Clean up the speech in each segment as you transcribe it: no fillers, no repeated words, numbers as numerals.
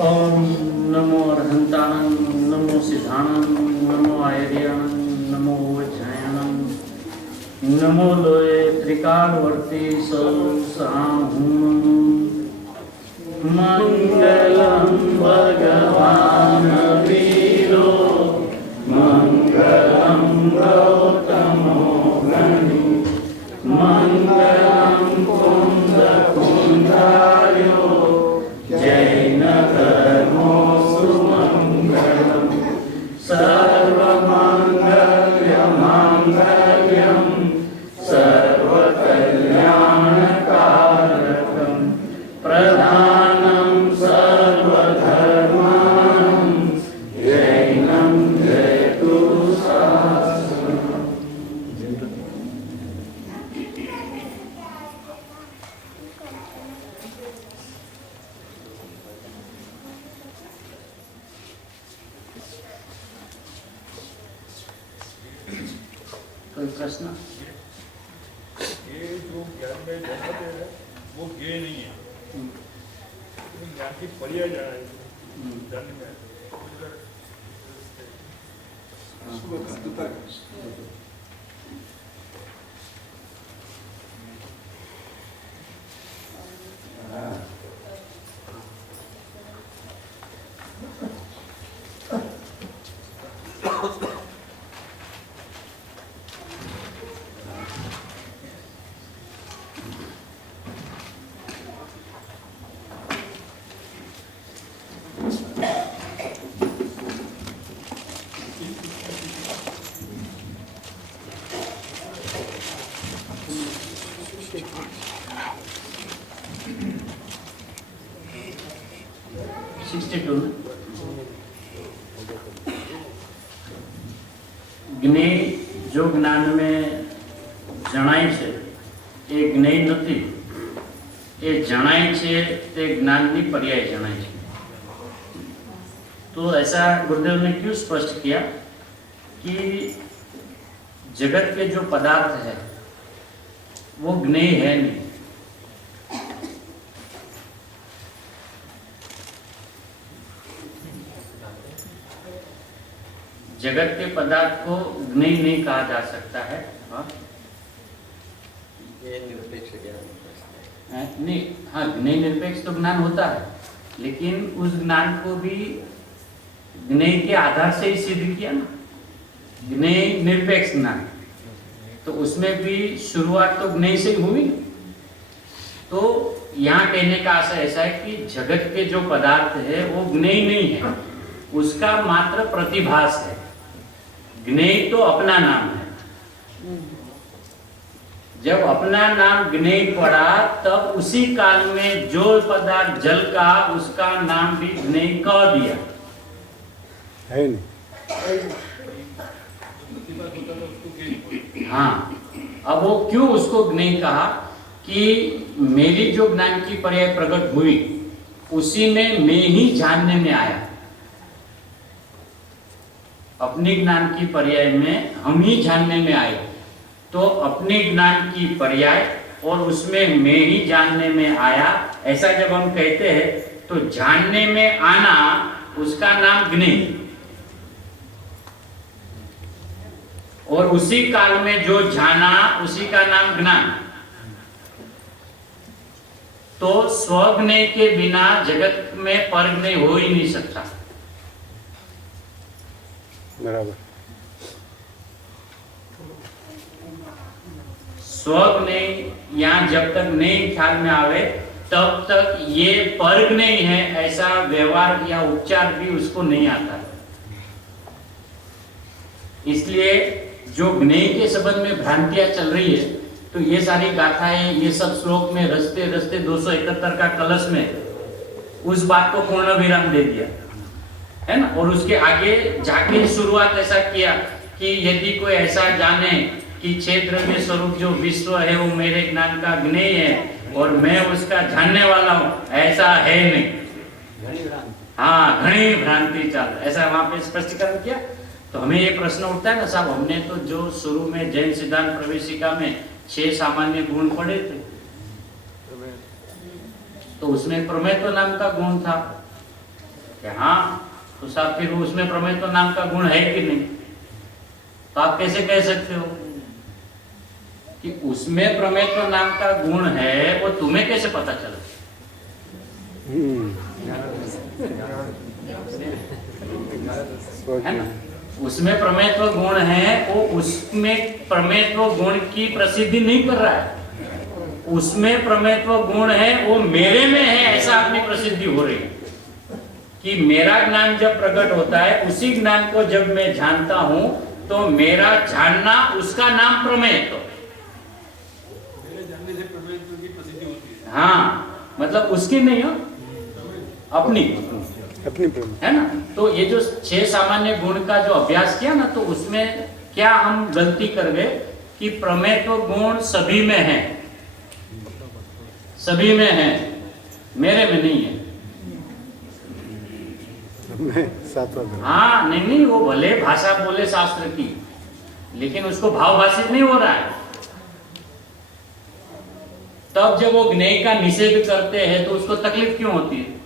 ओम नमो अरहंताणं नमो सिद्धाणं नमो आयर्याणं नमो वज्रायणं नमो लोये त्रिकालवर्ती सहाहूं मंगलम भगवान वीरो मंगलम गौतमो गणि मंगलम कुंद कुंदायो जैन धर्मो सुमंगलम सर्वमंगल्यमांगल्यं सर्वकल्याणकारकं प्रधानं सर्वधर्माणां जैनं जयतु शास्त्रम्। 'कोई प्रश्न? ये जो ज्ञान में जन्मते हैं वो ज्ञेय नहीं है, ज्ञान की पर्याय जाना है जन्म में। જ્ઞેય જો જ્ઞાન में જણાય છે એ જ્ઞેય નથી, એ જણાય છે તે જ્ઞાનની पर्याय જણાય છે। तो ऐसा गुरुदेव ने क्यों स्पष्ट किया कि जगत के जो पदार्थ है वो ज्ञेय है नहीं। जगत के पदार्थ को ज्ञेय नहीं कहा जा सकता है। ये निरपेक्ष ज्ञान नहीं, हाँ ज्ञेय निरपेक्ष तो ज्ञान होता है, लेकिन उस ज्ञान को भी ज्ञेय के आधार से ही सिद्ध किया ना, ज्ञेय निरपेक्ष ज्ञान, तो उसमें भी शुरुआत तो ज्ञेय से ही हुई। तो यहाँ कहने का आशय ऐसा है कि जगत के जो पदार्थ है वो ज्ञेय नहीं है, उसका मात्र प्रतिभास है। ज्ञेय तो अपना नाम है। जब अपना नाम ज्ञेय पड़ा तब उसी काल में जो पदार्थ जल का उसका नाम भी ज्ञेय कह दिया है नहीं। हाँ, अब वो क्यों उसको ज्ञेय कहा कि मेरी जो ज्ञान की पर्याय प्रकट हुई उसी में मैं ही जानने में आया। अपने ज्ञान की पर्याय में हम ही जानने में आए, तो अपने ज्ञान की पर्याय और उसमें मैं ही जानने में आया, ऐसा जब हम कहते हैं तो जानने में आना उसका नाम ज्ञेय, और उसी काल में जो जाना उसी का नाम ज्ञान। तो स्वज्ञेय के बिना जगत में परज्ञेय हो ही नहीं सकता। बराबर। स्वज्ञेय यहाँ जब तक नहीं ख्याल में आवे तब तक ये परज्ञेय है ऐसा व्यवहार या उपचार भी उसको नहीं आता। इसलिए जो ज्ञेय के संबंध में भ्रांतियां चल रही है, तो ये सारी गाथाएं, ये सब श्लोक में रचते रचते 271 का कलश में उस बात को पूर्ण विराम दे दिया है ना। और उसके आगे जाके शुरुआत ऐसा किया कि यदि कोई ऐसा जाने कि क्षेत्र में स्वरूप जो विश्व है वो मेरे ज्ञान का ज्ञेय है और मैं उसका जानने वाला हूँ, ऐसा है नहीं। हाँ, घनी भ्रांति चाल, ऐसा वहां पे स्पष्टीकरण किया। तो हमें ये प्रश्न उठता है ना साहब, हमने तो जो शुरू में जैन सिद्धांत प्रवेशिका में 6 सामान्य गुण पढ़े थे, तो उसमें प्रमेय नाम का गुण था, कि हाँ तो साहब फिर उसमें प्रमेय तो नाम का गुण है कि नहीं? तो आप कैसे कह सकते हो कि उसमें प्रमेय तो नाम का गुण है? वो तुम्हें कैसे पता चला? है ना? उसमें प्रमेयत्व गुण है, वो उसमें प्रमेयत्व गुण की प्रसिद्धि नहीं कर रहा है। उसमें प्रमेयत्व गुण है, वो मेरे में है, ऐसा अपनी प्रसिद्धि हो रही है कि मेरा ज्ञान जब प्रकट होता है, उसी ज्ञान को जब मैं जानता हूं तो मेरा जानना उसका नाम प्रमेयत्व। मेरे जानने से प्रमेयत्व की प्रसिद्धि होती है। हाँ, मतलब उसकी नहीं हो, अपनी है ना? तो ये जो 6 सामान्य गुण का जो अभ्यास किया ना, तो उसमें क्या हम गलती कर गए कि प्रमेयत्व गुण सभी में है, सभी में है, मेरे में नहीं है। हाँ, नहीं, वो भले भाषा बोले शास्त्र की, लेकिन उसको भावभाषित नहीं हो रहा है। तब जब वो ज्ञेय का निषेध करते हैं तो उसको तकलीफ क्यों होती है?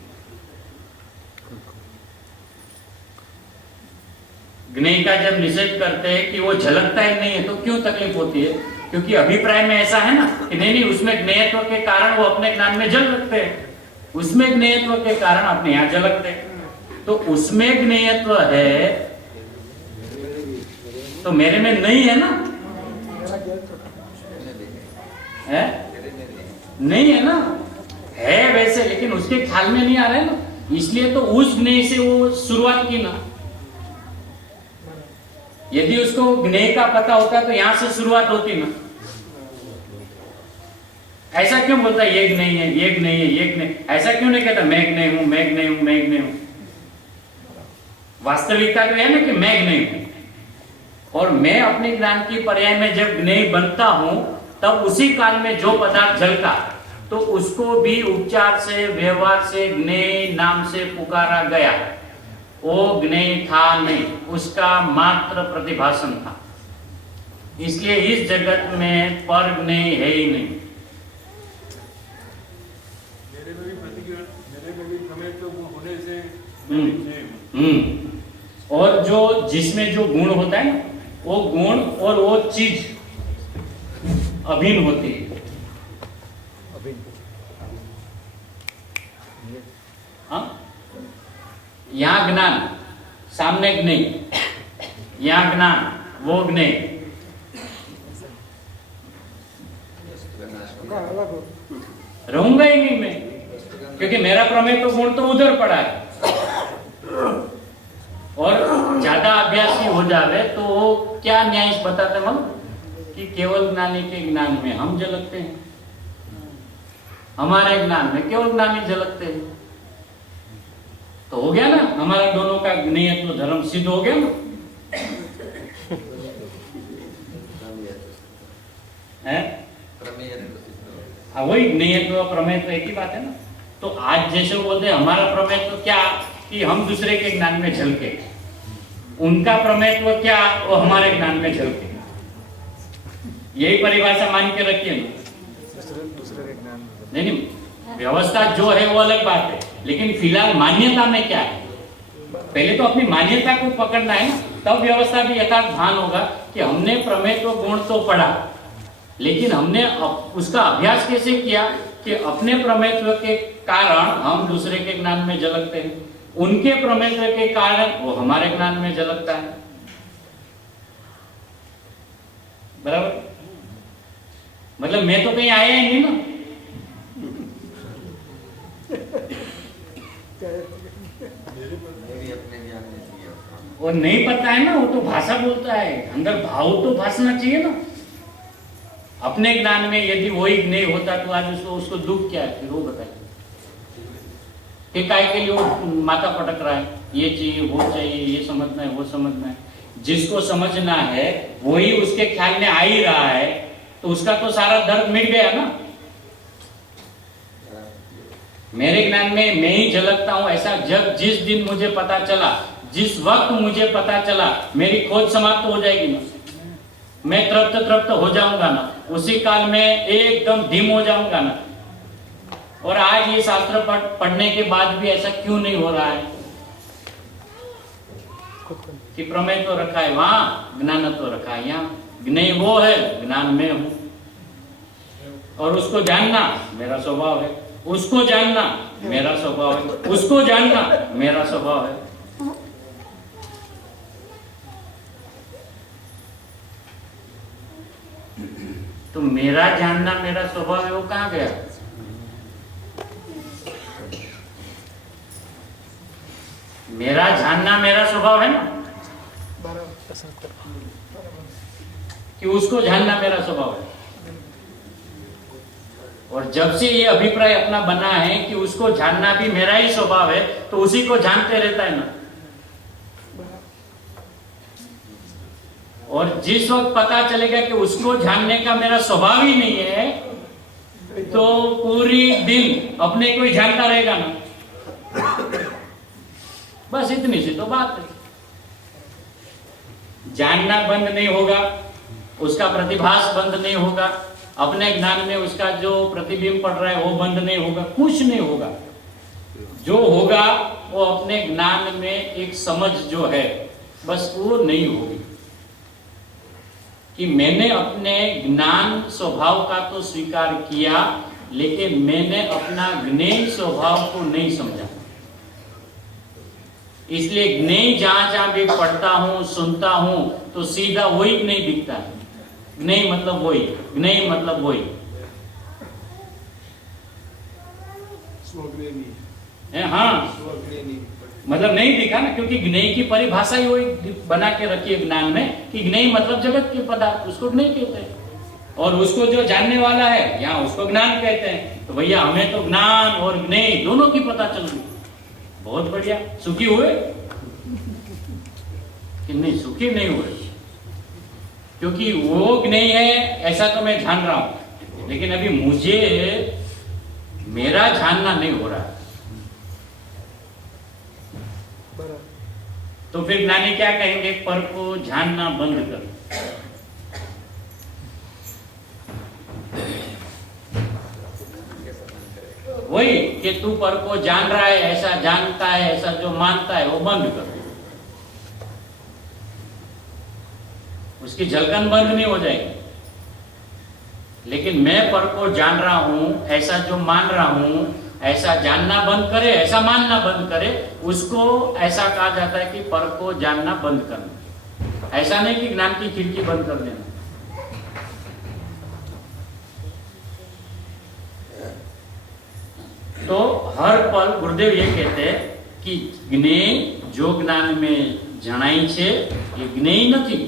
ज्ञेय का जब निषेध करते हैं कि वो झलकता ही नहीं है, तो क्यों तकलीफ होती है? क्योंकि अभिप्राय में ऐसा है ना कि नहीं, उसमें ज्ञेयत्व के कारण वो अपने ज्ञान में झलकते हैं, उसमें ज्ञेयत्व के कारण अपने यहाँ झलकते हैं। तो उसमें ज्ञेयत्व है तो मेरे में नहीं है ना? है? नहीं है ना? है वैसे, लेकिन उसके ख्याल में नहीं आ रहा है ना, इसलिए तो उस ज्ञेय से वो शुरुआत की ना। यदि उसको ज्ञेय का पता होता तो यहां से शुरुआत होती ना। ऐसा क्यों बोलता है ये ज्ञेय है, ये ज्ञेय है, ये ज्ञेय? ऐसा क्यों नहीं कहता मैं ज्ञेय हूं, मैं ज्ञेय हूं, मैं ज्ञेय हूं? वास्तविकता तो है ना कि मैं ज्ञेय हूं, और मैं अपने ज्ञान की पर्याय में जब ज्ञेय बनता हूं तब उसी काल में जो पदार्थ झलका तो उसको भी उपचार से, व्यवहार से ज्ञेय नाम से पुकारा गया। वो ज्ञेय था नहीं, उसका मात्र प्रतिभासन था। इसलिए इस जगत में पर ज्ञेय है ही नहीं। मेरे में भी प्रमेयत्व होने से और जो जिसमें जो गुण होता है ना, वो गुण और वो चीज अभिन्न होती है। हाँ, यहाँ ज्ञान, सामने ज्ञेय, यहाँ ज्ञान, वो ज्ञेय। रहूंगा ही नहीं मैं, क्योंकि मेरा प्रमेय तो गुण तो उधर पड़ा है। और ज्यादा अभ्यासी हो जावे तो वो क्या न्याय बताते हम कि केवल ज्ञानी के ज्ञान में हम झलकते हैं, हमारे ज्ञान में केवल ज्ञानी झलकते हैं। तो हो गया ना, हमारा दोनों का ज्ञेयत्व धर्म सिद्ध हो गया ना। है? वही ज्ञेयत्व प्रमेयत्व एक ही बात है ना। तो आज जैसे बोलते हैं हमारा प्रमेयत्व क्या कि हम दूसरे के ज्ञान में झलके, उनका प्रमेयत्व क्या वो हमारे ज्ञान में झलके। यही परिभाषा मान के रखिए ना। नहीं, व्यवस्था जो है वो अलग बात है, लेकिन फिलहाल मान्यता में क्या है? पहले तो अपनी मान्यता को पकड़ना है ना, तब व्यवस्था भी यथार्थ भान होगा कि हमने प्रमेयत्व गुण तो पढ़ा, लेकिन हमने उसका अभ्यास कैसे किया कि अपने प्रमेयत्व के कारण हम दूसरे के ज्ञान में झलकते हैं, उनके प्रमेयत्व के कारण वो हमारे ज्ञान में झलकता है। बराबर? मतलब मैं तो कहीं आया ही नहीं ना। वो नहीं पता है ना, वो तो भाषा बोलता है, अंदर भाव तो भाषना चाहिए ना। अपने ज्ञान में यदि वही ज्ञेय होता तो आज उसको दुख क्या है? फिर वो बताइए कि काय के लिए वो माथा पटक रहा है, ये चाहिए, वो चाहिए, ये समझना है, वो समझना है। जिसको समझना है वही उसके ख्याल में आ ही रहा है, तो उसका तो सारा दर्द मिट गया ना। मेरे ज्ञान में मैं ही झलकता हूं, ऐसा जब जिस दिन मुझे पता चला, जिस वक्त मुझे पता चला, मेरी खोज समाप्त हो जाएगी ना। मैं तृप्त हो जाऊंगा ना, उसी काल में एकदम धीम हो जाऊंगा ना। और आज ये शास्त्र पढ़ने के बाद भी ऐसा क्यों नहीं हो रहा है? कि प्रमेय तो रखा है वहां, ज्ञान तो रखा है यहाँ। ज्ञेय वो है, ज्ञान में हूं। और उसको जानना मेरा स्वभाव है, उसको जानना मेरा स्वभाव है, उसको जानना मेरा स्वभाव है। तो मेरा जानना मेरा स्वभाव है, वो कहां गया? मेरा जानना मेरा स्वभाव है ना, कि उसको जानना मेरा स्वभाव है। और जब से ये अभिप्राय अपना बना है कि उसको जानना भी मेरा ही स्वभाव है, तो उसी को जानते रहता है ना। और जिस वक्त पता चलेगा कि उसको जानने का मेरा स्वभाव ही नहीं है, तो पूरी दिन अपने को ही जानता रहेगा ना। बस इतनी सी तो बात है। जानना बंद नहीं होगा, उसका प्रतिभास बंद नहीं होगा, अपने ज्ञान में उसका जो प्रतिबिंब पड़ रहा है वो बंद नहीं होगा, कुछ नहीं होगा। जो होगा वो अपने ज्ञान में एक समझ जो है बस वो नहीं होगी कि मैंने अपने ज्ञान स्वभाव का तो स्वीकार किया, लेकिन मैंने अपना ज्ञेय स्वभाव को नहीं समझा। इसलिए ज्ञेय जहां जहां भी पढ़ता हूं, सुनता हूं, तो सीधा वही नहीं दिखता है। ज्ञेय मतलब वही, ज्ञेय मतलब वही है। हाँ, मतलब नहीं दिखा ना, क्योंकि ज्ञेय की परिभाषा ही वही बना के रखी है ज्ञान में कि ज्ञेय मतलब जगत के पदार्थ, उसको ज्ञेय कहते हैं। और उसको जो जानने वाला है यहाँ उसको ज्ञान कहते हैं। तो भैया हमें तो ज्ञान और ज्ञेय दोनों की पता चल गई। बहुत बढ़िया। सुखी हुए कि नहीं? सुखी नहीं हुए, क्योंकि वो ज्ञेय है ऐसा तो मैं जान रहा हूं, लेकिन अभी मुझे मेरा जानना नहीं हो रहा है। तो फिर ज्ञानी क्या कहेंगे? पर को जानना बंद कर। वही कि तू पर को जान रहा है, ऐसा जानता है, ऐसा जो मानता है वो बंद कर। उसकी झलकन बंद नहीं हो जाएगी। लेकिन मैं पर को जान रहा हूं, ऐसा जो मान रहा हूं, ऐसा जानना बंद करे, ऐसा मानना बंद करे, उसको ऐसा कहा जाता है कि पर को जानना बंद करना। ऐसा नहीं कि ज्ञान की खिड़की बंद कर देना। तो हर पल गुरुदेव ये कहते हैं कि ज्ञेय जो ज्ञान में जणाई छे ये ज्ञेय नहीं,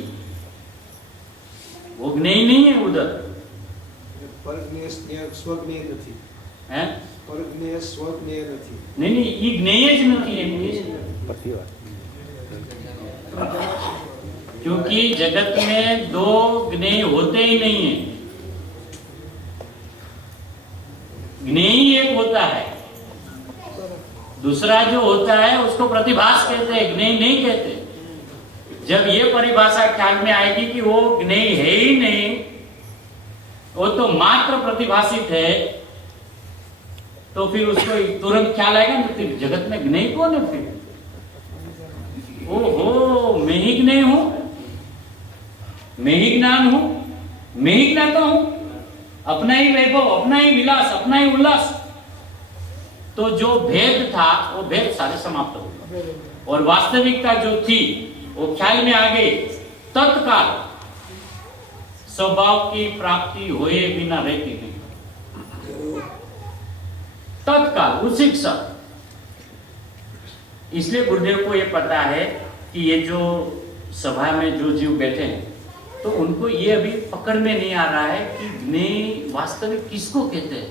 वो ज्ञेय नहीं है उधर। स्वज्ञेय નથી है પરજ્ઞેય સ્વજ્ઞેય નથી नहीं, ये ज्ञेय ज नहीं है। क्योंकि जगत में दो ज्ञेय होते ही नहीं है। ज्ञेय एक होता है, दूसरा जो होता है उसको प्रतिभास कहते हैं, ज्ञेय नहीं कहते। जब ये परिभाषा ख्याल में आएगी कि वो ज्ञेय है ही नहीं, वो तो मात्र प्रतिभाषित है, तो फिर उसको तुरंत ख्याल आएगा ना, फिर जगत में ज्ञेय कौन है? फिर ओहो, मैं ही ज्ञेय हूं, मैं ही ज्ञान हूं, मैं ही ज्ञाता हूं, अपना ही वैभव, अपना ही विलास, अपना ही उल्लास। तो जो भेद था वो भेद सारे समाप्त हो गए, और वास्तविकता जो थी वो ख्याल में आ गई। तत्काल स्वभाव की प्राप्ति हुए बिना रहती नहीं, तत्काल उसी क्षण। इसलिए गुरुदेव को ये पता है कि ये जो सभा में जो जीव बैठे हैं, तो उनको ये अभी पकड़ में नहीं आ रहा है कि ज्ञेय वास्तविक किसको कहते हैं।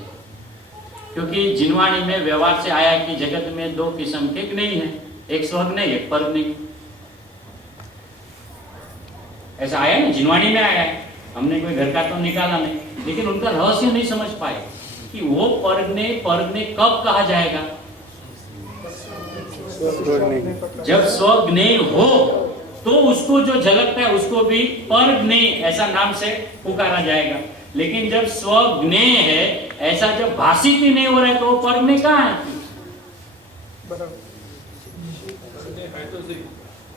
क्योंकि जिनवाणी में व्यवहार से आया कि जगत में दो किस्म के ज्ञेय हैं, एक स्वज्ञेय, एक परज्ञेय। ऐसा आया ना, जिनवाणी में आया है, हमने कोई घर का तो निकाला नहीं, लेकिन उनका रहस्य नहीं समझ पाए कि वो परज्ञेय कब कहा जाएगा? जब स्वज्ञेय हो तो उसको जो झलकता है उसको भी परज्ञेय ऐसा नाम से पुकारा जाएगा। लेकिन जब स्वज्ञेय है ऐसा जब भाषित ही नहीं हो रहा है, तो वो परज्ञेय कहाँ है?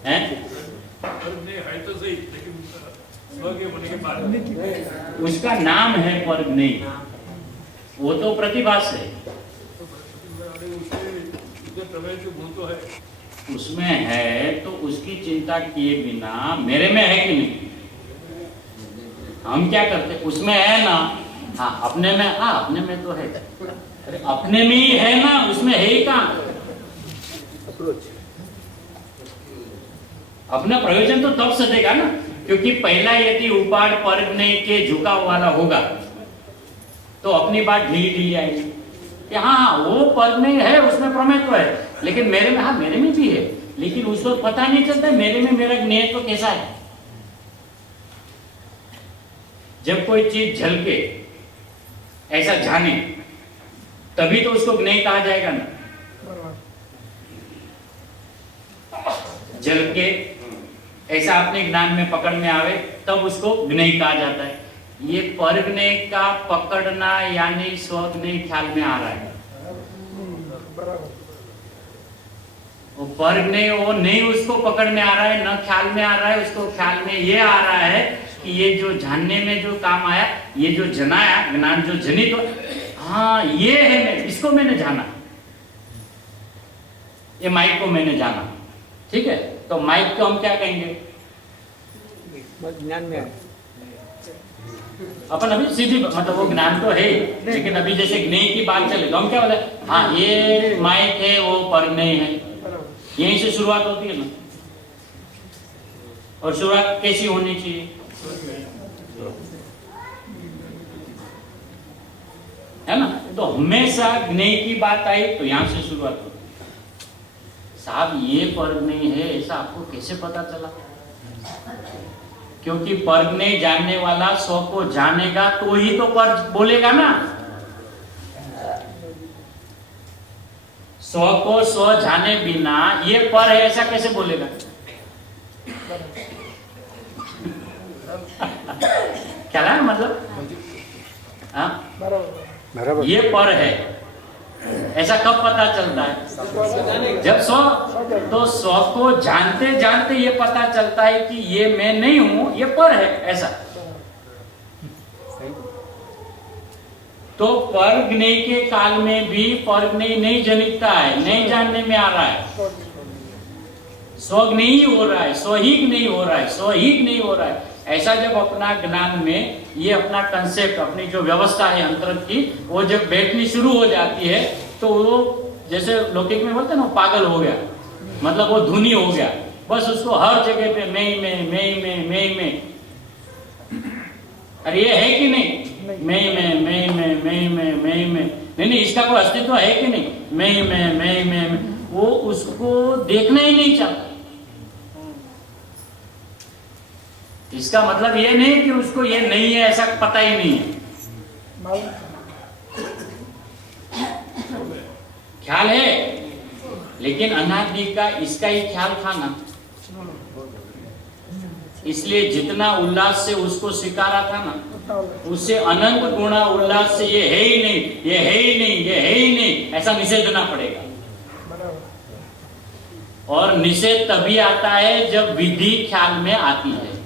हैं? पर्ग नहीं है तो सही, लेकिन स्व के होने के बाद उसका नाम है पर्ग नहीं, वो तो प्रतिभास है, अरे उसके प्रमेय के गुण तो है। उसमें है तो उसकी चिंता किए बिना मेरे में है कि नहीं, हम क्या करते, उसमें है ना, हाँ अपने में, हाँ अपने में तो है, अरे अपने में ही है ना, उसमें है ही कहाँ? अपना प्रयोजन तो तब सदेगा ना, क्योंकि पहला यदि उपाड़ पर्ग के झुकाव वाला होगा तो अपनी बात ढीली ढीली आएगी कि हाँ वो पर्ग नहीं है, उसमें प्रमेयत्व है, लेकिन मेरे में, हाँ मेरे में भी है, लेकिन उसको पता नहीं चलता मेरे में मेरा ज्ञेयत्व कैसा है। जब कोई चीज झलके ऐसा जाने तभी तो उसको ज्ञेय कहा जाएगा ना। जल के ऐसा अपने ज्ञान में पकड़ में आवे तब उसको ज्ञेय कहा जाता है। ये परज्ञेय का पकड़ना यानी स्वज्ञेय ख्याल में आ रहा है, वो परज्ञेय वो नहीं उसको पकड़ में आ रहा है, न ख्याल में आ रहा है, उसको ख्याल में ये आ रहा है कि ये जो जानने में जो काम आया, ये जो जनाया ज्ञान जो जनित हो, हाँ ये है, मैं इसको मैंने जाना, ये माइक को मैंने जाना, ठीक है, तो माइक को हम क्या कहेंगे, ज्ञान में है। अपन अभी सीधी मतलब वो ज्ञान तो है, लेकिन अभी जैसे ज्ञेय की बात चले तो हम क्या बोले, हाँ ये माइक है वो परज्ञेय है, यहीं से शुरुआत होती है ना। और शुरुआत कैसी होनी चाहिए, है ना, तो हमेशा ज्ञेय की बात आई तो यहां से शुरुआत होती है। साहब ये परज्ञेय है ऐसा आपको कैसे पता चला, क्योंकि परज्ञेय जानने वाला स्व को जानेगा तो ही तो पर बोलेगा ना। स्व को स्व जाने बिना ये पर है ऐसा कैसे बोलेगा। क्या है मतलब, हाँ बराबर। ये पर है ऐसा कब पता चलता है, जब स्व, तो स्व को जानते जानते ये पता चलता है कि ये मैं नहीं हूं, ये पर है ऐसा। तो परज्ञेय के काल में भी परज्ञेय नहीं जनितता है, नहीं जानने में आ रहा है, स्वज्ञेय हो रहा है, स्वहिक नहीं हो रहा है, स्वहिक नहीं हो रहा है। ऐसा जब अपना ज्ञान में ये अपना कंसेप्ट, अपनी जो व्यवस्था है अंतरंग की, वो जब बैठनी शुरू हो जाती है तो वो जैसे लौकिक में बोलते हैं ना, पागल हो गया, मतलब वो धुनी हो गया, बस उसको हर जगह पे मैं। अरे ये है कि नहीं, मैं नहीं, इसका कोई अस्तित्व है कि नहीं, मैं, वो उसको देखना ही नहीं चाहता। इसका मतलब ये नहीं कि उसको ये नहीं है ऐसा पता ही नहीं है, ख्याल है, लेकिन अनादि का इसका ही ख्याल था ना, इसलिए जितना उल्लास से उसको स्वीकारा था ना, उससे अनंत गुणा उल्लास से ये है ही नहीं, ये है ही नहीं, ये है ही नहीं, ऐसा निषेधना पड़ेगा। और निषेध तभी आता है जब विधि ख्याल में आती है,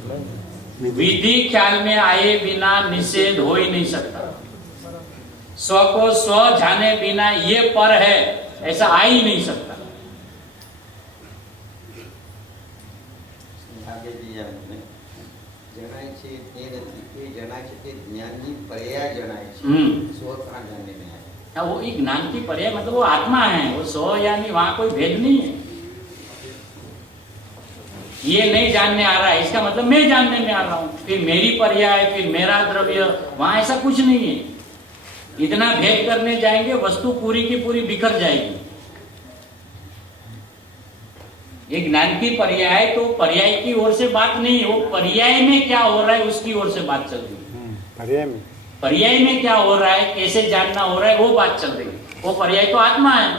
विधि ख्याल में आए बिना निषेध हो ही नहीं सकता। स्व को स्व जाने बिना ये पर है ऐसा आ ही नहीं सकता। वो एक ज्ञान की पर्याय मतलब वो आत्मा है, वो स्व यानी वहां कोई भेद नहीं है। ये नहीं जानने आ रहा है इसका मतलब मैं जानने में आ रहा हूं, फिर मेरी पर्याय, फिर मेरा द्रव्य, वहां ऐसा कुछ नहीं है। इतना भेद करने जाएंगे वस्तु पूरी की पूरी बिखर जाएगी। ये ज्ञान की पर्याय तो पर्याय की ओर से बात नहीं है, वो पर्याय में क्या हो रहा है उसकी ओर से बात चल रही है। पर्याय में, पर्याय में क्या हो रहा है, कैसे जानना हो रहा है, वो बात चल रही है। वो पर्याय तो आत्मा है,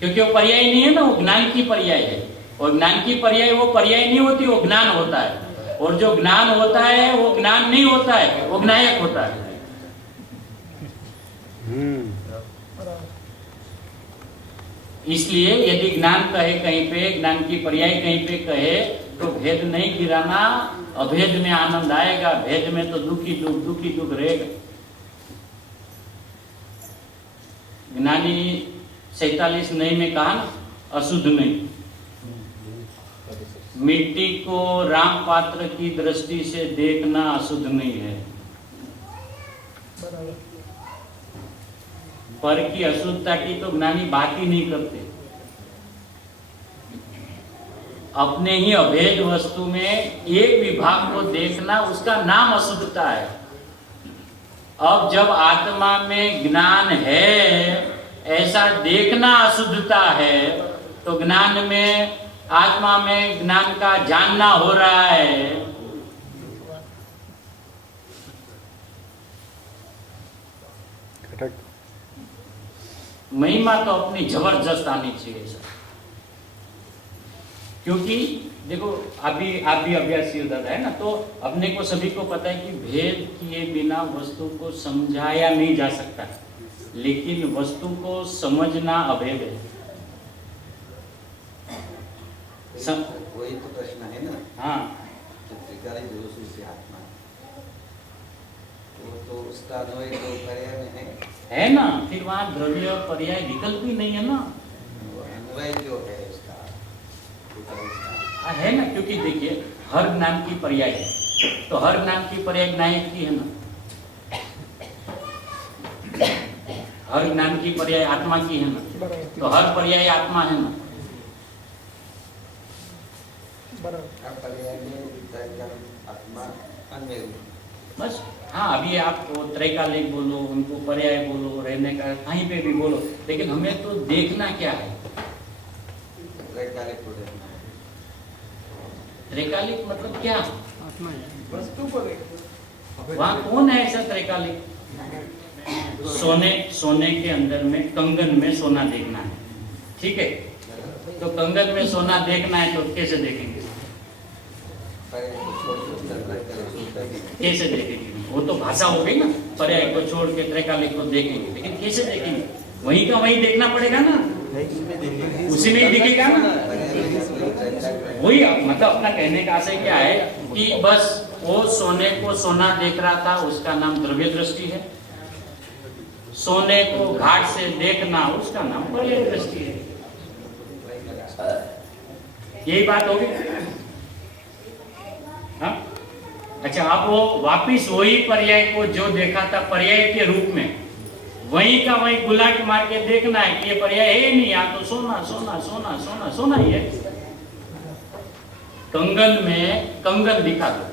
क्योंकि वो पर्याय नहीं है ना, वो ज्ञान की पर्याय है। और ज्ञान की पर्याय वो पर्याय नहीं होती, वो ज्ञान होता है। और जो ज्ञान होता है वो ज्ञान नहीं होता है, वो ज्ञायक होता है। इसलिए यदि ज्ञान कहे कहीं पे, ज्ञान की पर्याय कहीं पे कहे तो भेद नहीं गिराना, अभेद में आनंद आएगा, भेद में तो दुखी दुख रहेगा। ज्ञानी 47 नई में कहा ना, अशुद्ध नहीं। मिट्टी को राम पात्र की दृष्टि से देखना अशुद्ध नहीं है। पर की अशुद्धता की तो ज्ञानी बात ही नहीं करते। अपने ही अभेद वस्तु में एक विभाग को देखना, उसका नाम अशुद्धता है। अब जब आत्मा में ज्ञान है, ऐसा देखना अशुद्धता है, तो ज्ञान में, आत्मा में ज्ञान का जानना हो रहा है। महिमा तो अपनी जबरदस्त आनी चाहिए सर, क्योंकि देखो अभी आप भी अभ्यासी दादा है ना, तो अपने को सभी को पता है कि भेद किए बिना वस्तु को समझाया नहीं जा सकता, लेकिन वस्तु को समझना अभेद है। वही तो प्रश्न है ना। हाँ, त्रिकाली जो सूर्य आत्मा, वो तो उसका अन्वय तो पर्याय में है ना, फिर वहाँ द्रव्य पर्याय विकल्प ही नहीं है ना, वो अन्वय जो है उसका है ना, क्योंकि देखिए हर ज्ञान की पर्याय है, तो हर ज्ञान की पर्याय ज्ञायक की है ना, हर ज्ञान की पर्याय आत्मा की है ना, तो हर पर्याय आत्मा है ना। पर्याय में आत्मा अन्वय बस हाँ, अभी आप त्रैकालिक बोलो, उनको पर्याय बोलो, रहने का कहीं पे भी बोलो, लेकिन हमें तो देखना क्या है। त्रैकालिक को देखना है। त्रैकालिक मतलब क्या? वस्तु को देखो। वहाँ कौन है ऐसा त्रैकालिक? सोने के अंदर में कंगन में सोना देखना है, ठीक है, तो कंगन में सोना देखना है तो कैसे देखेंगे? कैसे देखेंगे? वो तो भाषा हो गई ना, पर्याय को छोड़ के त्रैकालिक को देखेंगे, लेकिन कैसे देखेंगे? वहीं का वहीं देखना पड़ेगा ना, उसी में ही दिखेगा ना। वही मतलब अपना कहने का आशय क्या है कि बस वो सोने को सोना देख रहा था, उसका नाम द्रव्य दृष्टि है। सोने को घाट से देखना, उसका नाम पर्याय दृष्टि है। यही बात होगी। हाँ? अच्छा, आप वो वापिस वही पर्याय को जो देखा था पर्याय के रूप में, वहीं का वहीं गुलाट मार के देखना है कि ये पर्याय है नहीं, यहाँ तो सोना सोना सोना सोना सोना ही है। कंगन में कंगन दिखा दो,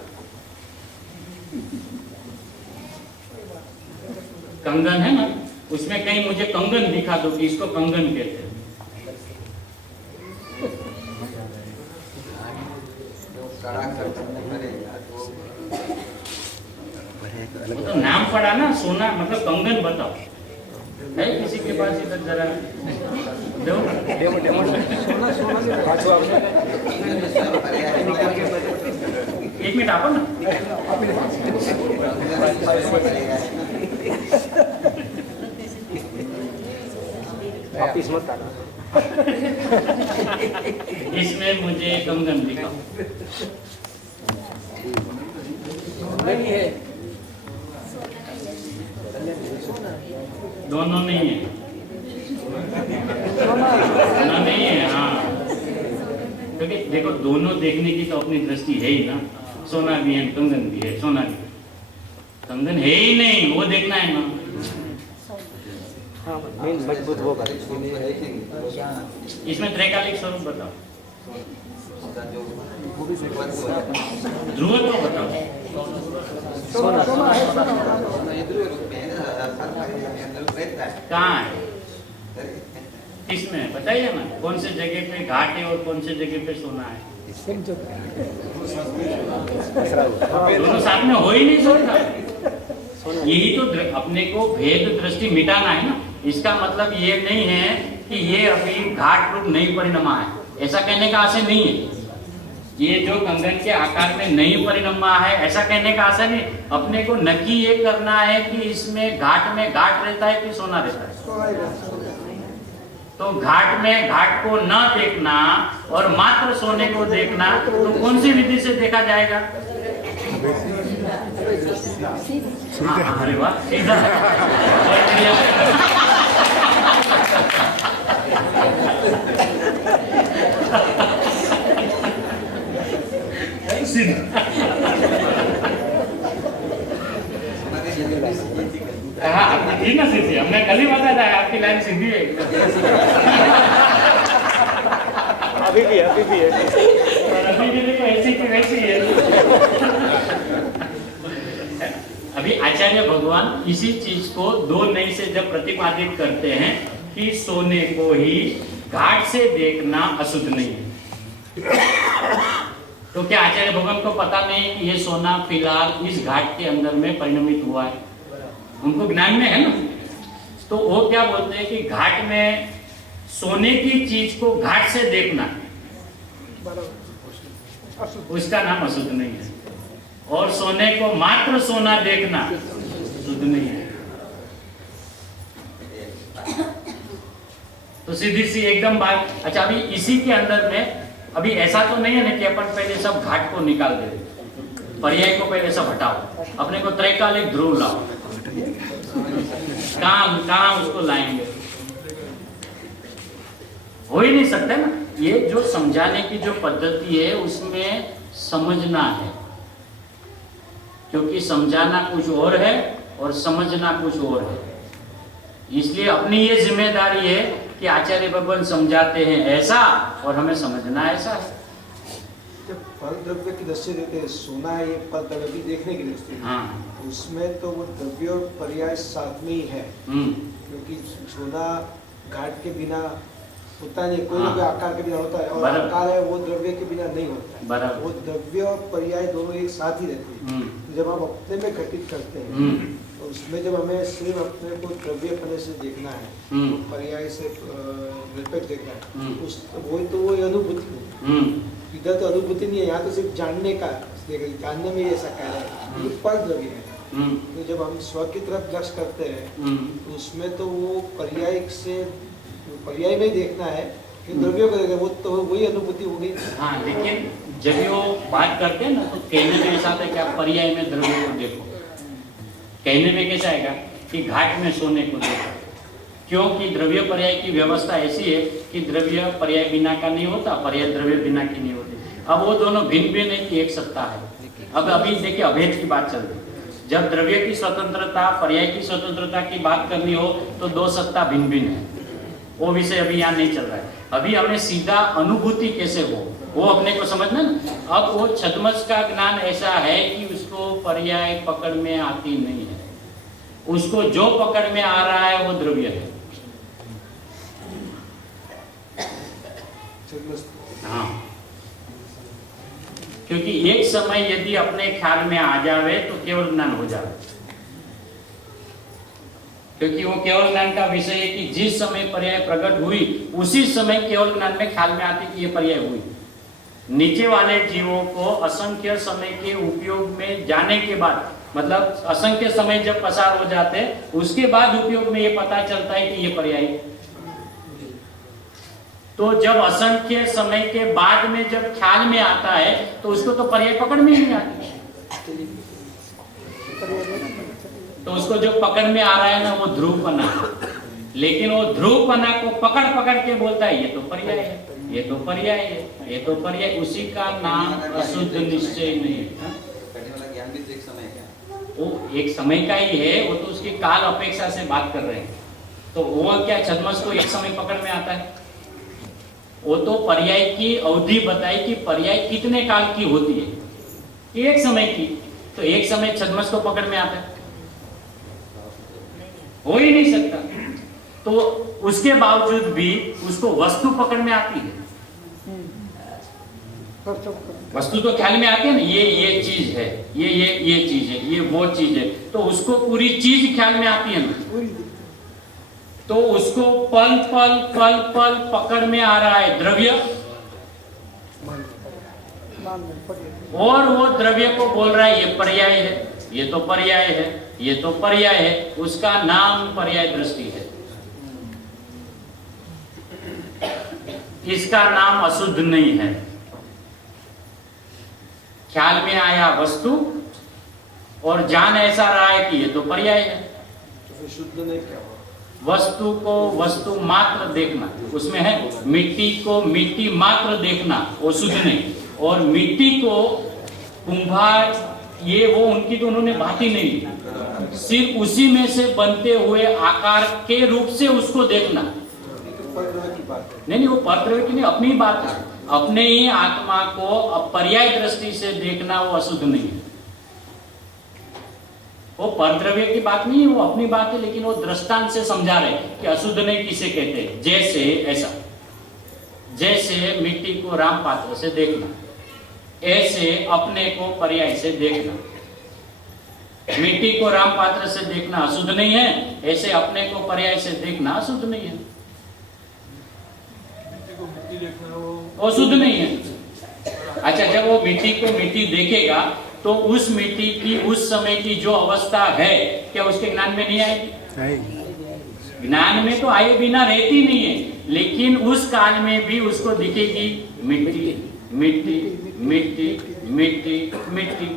कंगन है ना, उसमें कहीं मुझे कंगन दिखा दो कि इसको कंगन कहते हैं। वो तो नाम पड़ा ना, सोना मतलब कंगन बताओ, है किसी के पास इधर जरा दो एक मिनट आपो ना। इसमें मुझे कंगन दिखाओ। नहीं है, दोनों नहीं है, दोनों नहीं है। हाँ, क्योंकि देखो दोनों देखने की तो अपनी दृष्टि है ही ना, सोना भी है कंगन भी है, सोना भी कंगन है ही नहीं, वो देखना है ना। मजबूत होगा। इसमें त्रैकालिक स्वरूप बताओ, ध्रुव तो बताओ। कहाँ है, किसमें बताइए ना, कौन से जगह पे घाट है और कौन से जगह पे सोना है? दोनों साथ में हो ही नहीं सकता। यही तो अपने को भेद दृष्टि मिटाना है ना। इसका मतलब ये नहीं है कि ये अभी घाट रूप नहीं परिणमा है, ऐसा कहने का आशय नहीं है। ये जो कंगन के आकार में नहीं परिणमा है, ऐसा कहने का आशय नहीं। अपने को नक्की ये करना है कि इसमें घाट रहता है कि सोना रहता है। तो घाट में घाट को न देखना और मात्र सोने को देखना, तो कौन सी विधि से देखा जाएगा? हाँ, अरे वाह, सीधा। हाँ, आपने की ना सीधी, हमने कल ही बताया था आपकी लाइन सीधी है। अभी भी है अभी भी देखो ऐसी की वैसी है। अभी आचार्य भगवान इसी चीज को दो नई से जब प्रतिपादित करते हैं कि सोने को ही घाट से देखना अशुद्ध नहीं है, तो क्या आचार्य भगवान को पता नहीं कि ये सोना फिलहाल इस घाट के अंदर में परिणमित हुआ है? उनको ज्ञान में है ना। तो वो क्या बोलते हैं कि घाट में सोने की चीज को घाट से देखना, उसका नाम अशुद्ध नहीं है, और सोने को मात्र सोना देखना शुद्ध नहीं है। तो सीधी सी एकदम बात। अच्छा, अभी इसी के अंदर में अभी ऐसा तो नहीं है ना कि अपन पहले सब घाट को निकाल दे, पर्याय को पहले सब हटाओ, अपने को त्रैकालिक ध्रुव लाओ, कहां उसको लाएंगे? हो ही नहीं सकता ना। ये जो समझाने की जो पद्धति है उसमें समझना है, क्योंकि समझाना कुछ और है और समझना कुछ और है। इसलिए अपनी ये जिम्मेदारी है कि आचार्य भगवान समझाते हैं ऐसा और हमें समझना ऐसा है। जब फल द्रव्य की दृष्टि देते हैं, सोना है ये फल द्रव्य देखने की दृष्टि, हाँ, उसमें तो वो द्रव्य और पर्याय साथ में ही है, क्योंकि सोना घाट के बिना होता नहीं, कोई हाँ, भी आकार के बिना होता है, और बराबर। आकार है वो द्रव्य के बिना नहीं होता है। बराबर। वो द्रव्य और पर्याय दोनों एक साथ ही रहते हैं। तो जब हम अपने में घटित करते हैं तो उसमें जब हमें सिर्फ अपने को द्रव्य पने से देखना है, तो पर्याय से निरपेक्ष देखना है, उस वही तो वो अनुभूति होगी। इधर तो अनुभूति नहीं है, यहाँ तो सिर्फ जानने का, जानने में ऐसा कह रहा है, ये पर द्रव्य है। तो जब हम स्व की तरफ लक्ष्य करते हैं तो उसमें तो वो पर्याय से पर्याय में ही देखना है कि द्रव्यों को देखें, वो तो वही अनुभूति होगी। हाँ, लेकिन जब वो बात करते हैं ना तो कहने में ऐसा था कि आप पर्याय में द्रव्य को देखो, कहने में कैसा आएगा कि घाट में सोने को देखो, क्योंकि द्रव्य पर्याय की व्यवस्था ऐसी है कि द्रव्य पर्याय बिना का नहीं होता, पर्याय द्रव्य बिना की नहीं होती। अब वो दोनों भिन्न भिन्न है कि एक सत्ता है। अब अभी देखिए अभेद की बात चल रही है, जब द्रव्य की स्वतंत्रता पर्याय की स्वतंत्रता की बात करनी हो तो दो सत्ता भिन्न भिन्न है, वो विषय अभी यहाँ नहीं चल रहा है। अभी हमें सीधा अनुभूति कैसे हो वो अपने को समझना ना। अब वो छद्मस का ज्ञान ऐसा है कि उसको पर्याय पकड़ में आती नहीं है, उसको जो पकड़ में आ रहा है वो द्रव्य है। हाँ, क्योंकि एक समय यदि अपने ख्याल में आ जावे तो केवल ज्ञान हो जावे, क्योंकि वो केवल ज्ञान का विषय है कि जिस समय पर्याय प्रकट हुई उसी समय केवल ज्ञान में ख्याल में आती कि ये पर्याय हुई। नीचे वाले जीवों को असंख्य समय के उपयोग में जाने के बाद, मतलब असंख्य समय जब पसार हो जाते हैं उसके बाद उपयोग में ये पता चलता है कि ये पर्याय। तो जब असंख्य समय के बाद में जब ख्याल में आता है तो उसको तो पर्याय पकड़ में ही नहीं आती, तो उसको जो पकड़ में आ रहा है ना वो ध्रुवपना, लेकिन वो ध्रुवपना को पकड़ पकड़ के बोलता है ये तो पर्याय है, ये तो पर्याय है, ये तो पर्याय। उसी का नाम अशुद्ध निश्चय नहीं है। ज्ञान भी तो एक समय है, वो एक समय का ही है, वो तो उसकी काल अपेक्षा से बात कर रहे हैं। तो वो क्या छद्मस को एक समय पकड़ में आता है? वो तो पर्याय की अवधि बताई कि पर्याय कितने काल की होती है, एक समय की। तो एक समय छद्मस को पकड़ में आता है, हो ही नहीं सकता। तो उसके बावजूद भी उसको वस्तु पकड़ में आती है। वस्तु तो ख्याल में आती है ना, ये चीज है, ये चीज है, ये वो चीज है, तो उसको पूरी चीज ख्याल में आती है ना। तो उसको पल पल पल पल पकड़ में आ रहा है द्रव्य, और वो द्रव्य को बोल रहा है ये पर्याय है, ये तो पर्याय है, ये तो पर्याय है। उसका नाम पर्याय दृष्टि है। इसका नाम अशुद्ध नहीं है। ख्याल में आया वस्तु और जान ऐसा रहा है कि ये तो पर्याय है। तो फिर शुद्ध नहीं क्या हुआ? वस्तु को वस्तु मात्र देखना, उसमें है मिट्टी को मिट्टी मात्र देखना, वो शुद्ध नहीं। और मिट्टी को कुंभार ये वो उनकी तो उन्होंने बात ही नहीं ली, सिर्फ उसी में से बनते हुए आकार के रूप से उसको देखना। परद्रव्य की बात है। नहीं, वो परद्रव्य की नहीं, अपनी बात है। अपने ही आत्मा को पर्याय दृष्टि से देखना वो अशुद्ध नहीं है। वो परद्रव्य की बात नहीं है, वो अपनी बात है, लेकिन वो दृष्टांत से समझा रहे कि अशुद्ध नहीं किसे कहते हैं। जैसे ऐसा, जैसे मिट्टी को राम पात्र से देखना, ऐसे अपने को पर्याय से देखना। मिट्टी को राम पात्र से देखना अशुद्ध नहीं है, ऐसे अपने को पर्याय से देखना अशुद्ध नहीं है, मिट्टी को मिट्टी देखना वो शुद्ध नहीं है। अच्छा, जब वो मिट्टी को मिट्टी देखेगा तो उस मिट्टी की उस समय की जो अवस्था है, क्या उसके ज्ञान में नहीं आएगी? ज्ञान में तो आए बिना रहती नहीं है, लेकिन उस काल में भी उसको दिखेगी मिट्टी मिट्टी मिट्टी मिट्टी मिट्टी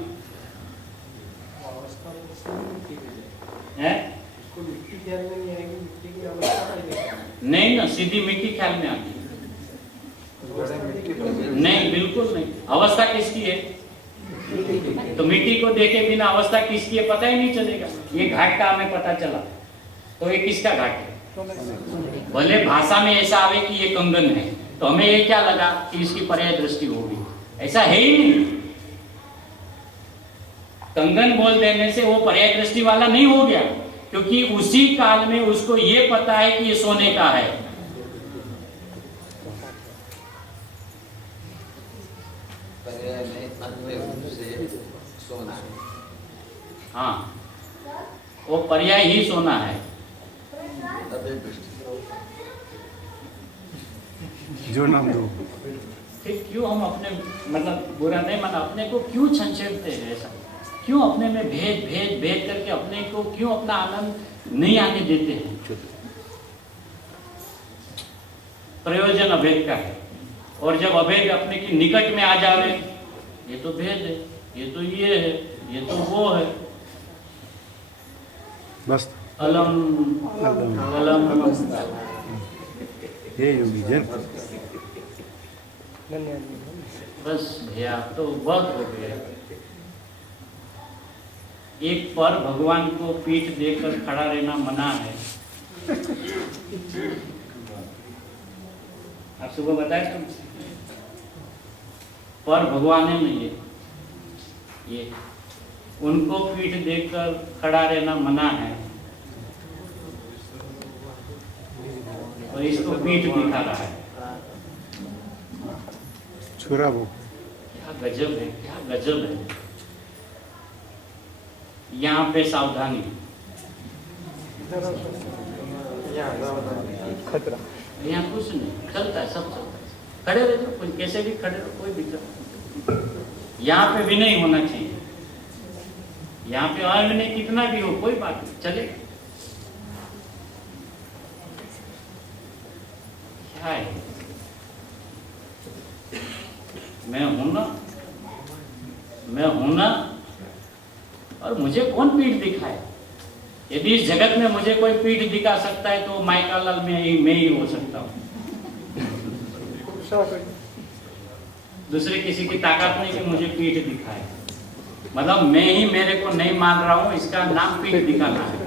है। मिट्टी ख्याल में नहीं आएगी, मिट्टी की अवस्था नहीं ना, सीधी मिट्टी ख्याल में आती नहीं, बिल्कुल नहीं। अवस्था किसकी है? तो मिट्टी को देखे बिना अवस्था किसकी है पता ही नहीं चलेगा। ये घाट का हमें पता चला, तो ये किसका घाट है? भले भाषा में ऐसा आवे कि ये कंगन है, तो हमें ये क्या लगा कि इसकी पर्याय दृष्टि होगी, ऐसा है ही नहीं। कंगन बोल देने से वो पर्याय दृष्टि वाला नहीं हो गया, क्योंकि उसी काल में उसको ये पता है कि ये सोने का है। पर्याय में अन्वय रूप से सोना। हाँ, वो पर्याय ही सोना है। अभय दृष्टि जो नाम दो। फिर क्यों हम अपने मतलब बुरा नहीं माना, अपने को क्यों छंछेड़ते हैं ऐसा? क्यों अपने में भेद भेद भेद करके अपने को क्यों अपना आनंद नहीं आने देते हैं? प्रयोजन अभेद का है, और जब अभेद अपने की निकट में आ जावे, ये तो भेद है, ये तो ये है, ये तो वो है, बस अलम अलम। ये योगी जन बस भैया तो बहुत हो गया। एक पर भगवान को पीठ देकर खड़ा रहना मना है। आप सुबह बताए तुम, पर भगवान है नहीं, ये उनको पीठ देकर खड़ा रहना मना है, और इसको पीठ दिखा रहा है। छुरा वो क्या गजब है, क्या गजब है। यहाँ पे सावधानी, खतरा। यहाँ कुछ नहीं चलता है, सब चलता है। खड़े रह जाओ, कोई कैसे भी खड़े रहो, कोई दिक्कत नहीं। यहाँ पे विनय होना चाहिए, यहाँ पे अविनय कितना भी हो कोई बात नहीं, चलेगा। क्या है, मैं हूं ना, मैं हूं ना, और मुझे कौन पीठ दिखाए? यदि इस जगत में मुझे कोई पीठ दिखा सकता है तो माइकालाल में मैं ही हो सकता हूँ। दूसरे किसी की ताकत नहीं कि मुझे पीठ दिखाए। मतलब मैं ही मेरे को नहीं मान रहा हूँ, इसका नाम पीठ दिखाना है।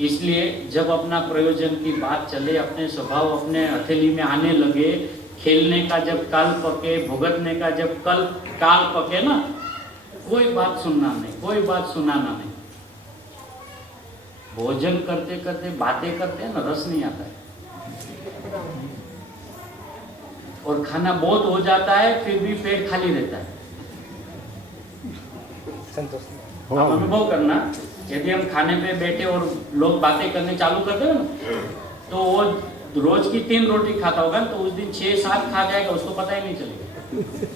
इसलिए जब अपना प्रयोजन की बात चले, अपने स्वभाव अपने हथेली में आने लगे, खेलने का जब काल पके, भुगतने का जब काल पके ना, कोई बात सुनना नहीं, कोई बात सुनाना नहीं। भोजन करते करते बातें करते हैं ना, रस नहीं आता है, और खाना बहुत हो जाता है फिर भी पेट खाली रहता है। आप अनुभव करना, यदि हम खाने पे बैठे और लोग बातें करने चालू करते हैं ना, तो वो रोज की 3 रोटी खाता होगा ना, तो उस दिन 6-7 खा जाएगा, उसको पता ही नहीं चलेगा।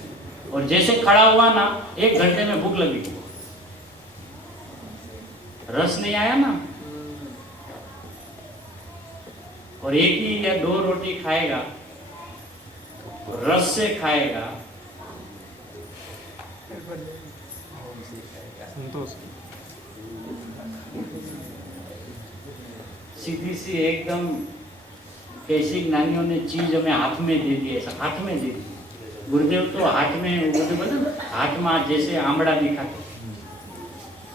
और जैसे खड़ा हुआ ना, 1 घंटे में भूख लगी, रस नहीं आया ना, और एक ही या दो रोटी खाएगा, रस से खाएगा, संतोष सीधी सी एकदम कैसी ज्ञानियों ने चीज हमें हाथ में दे दी, ऐसा हाथ में दे दी। गुरुदेव तो हाथ में, वो तो बोले ना, हाथ में जैसे आमड़ा दिखाते,